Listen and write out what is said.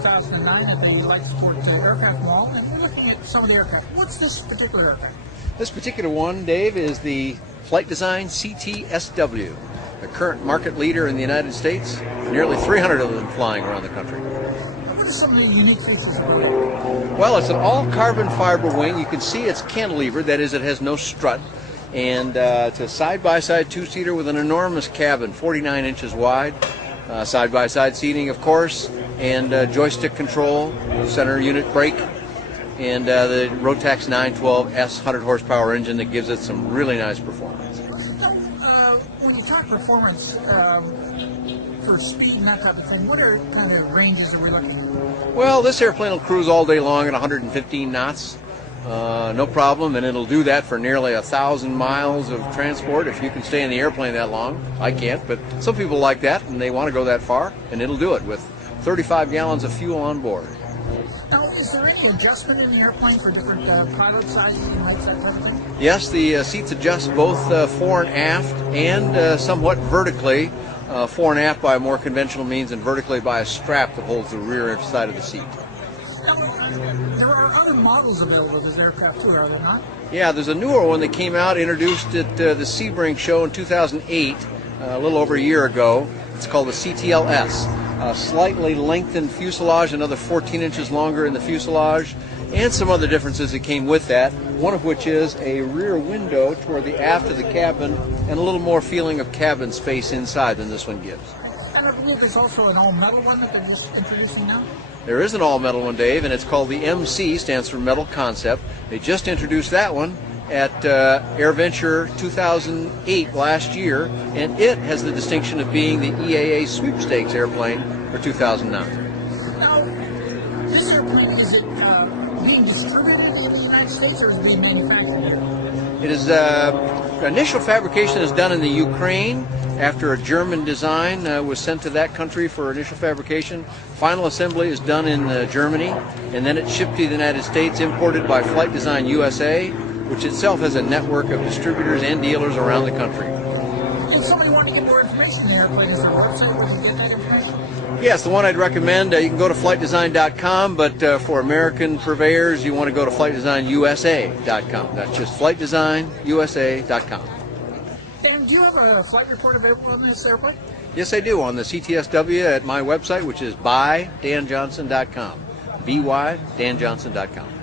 2009 at the Lightsport Aircraft Mall, and we're looking at some of the aircraft. What's this particular aircraft? This particular one, Dave, is the Flight Design CTSW, the current market leader in the United States. Nearly 300 of them flying around the country. What are some of the unique features of it? Well, it's an all-carbon fiber wing. You can see it's cantilevered, that is, it has no strut. And it's a side-by-side two-seater with an enormous cabin, 49 inches wide. Side-by-side seating, of course, and joystick control, center unit brake, and the Rotax 912S 100 horsepower engine that gives it some really nice performance. When you talk performance for speed and that type of thing, what are kind of ranges are we looking at? Well, this airplane will cruise all day long at 115 knots. No problem, and it'll do that for nearly 1,000 miles of transport if you can stay in the airplane that long. I can't, but some people like that and they want to go that far, and it'll do it with 35 gallons of fuel on board. Now, is there any adjustment in the airplane for different pilot sizes and heights, that type of thing? Yes, the seats adjust both fore and aft, and somewhat vertically, fore and aft by a more conventional means, and vertically by a strap that holds the rear side of the seat. Now, there are other models available of this aircraft too, are there not? Yeah, there's a newer one that came out, introduced at the Sebring show in 2008, a little over a year ago. It's called the CTLS. A slightly lengthened fuselage, another 14 inches longer in the fuselage, and some other differences that came with that, one of which is a rear window toward the aft of the cabin and a little more feeling of cabin space inside than this one gives. And I believe there's also an all-metal one that they're just introducing now? There is an all-metal one, Dave, and it's called the MC, stands for Metal Concept. They just introduced that one at AirVenture 2008 last year, and it has the distinction of being the EAA sweepstakes airplane for 2009. Now, this airplane, is it being distributed in the United States or is it being manufactured here? It is, initial fabrication is done in the Ukraine after a German design was sent to that country for initial fabrication. Final assembly is done in Germany, and then it's shipped to the United States, imported by Flight Design USA, which itself has a network of distributors and dealers around the country. If somebody wanted to get more information on the airplane, is there a website where you can get that information? Yes, the one I'd recommend, you can go to flightdesign.com, but for American purveyors, you want to go to flightdesignusa.com. That's just flightdesignusa.com. Dan, do you have a flight report available on this airplane? Yes, I do, on the CTSW at my website, which is bydanjohnson.com. bydanjohnson.com.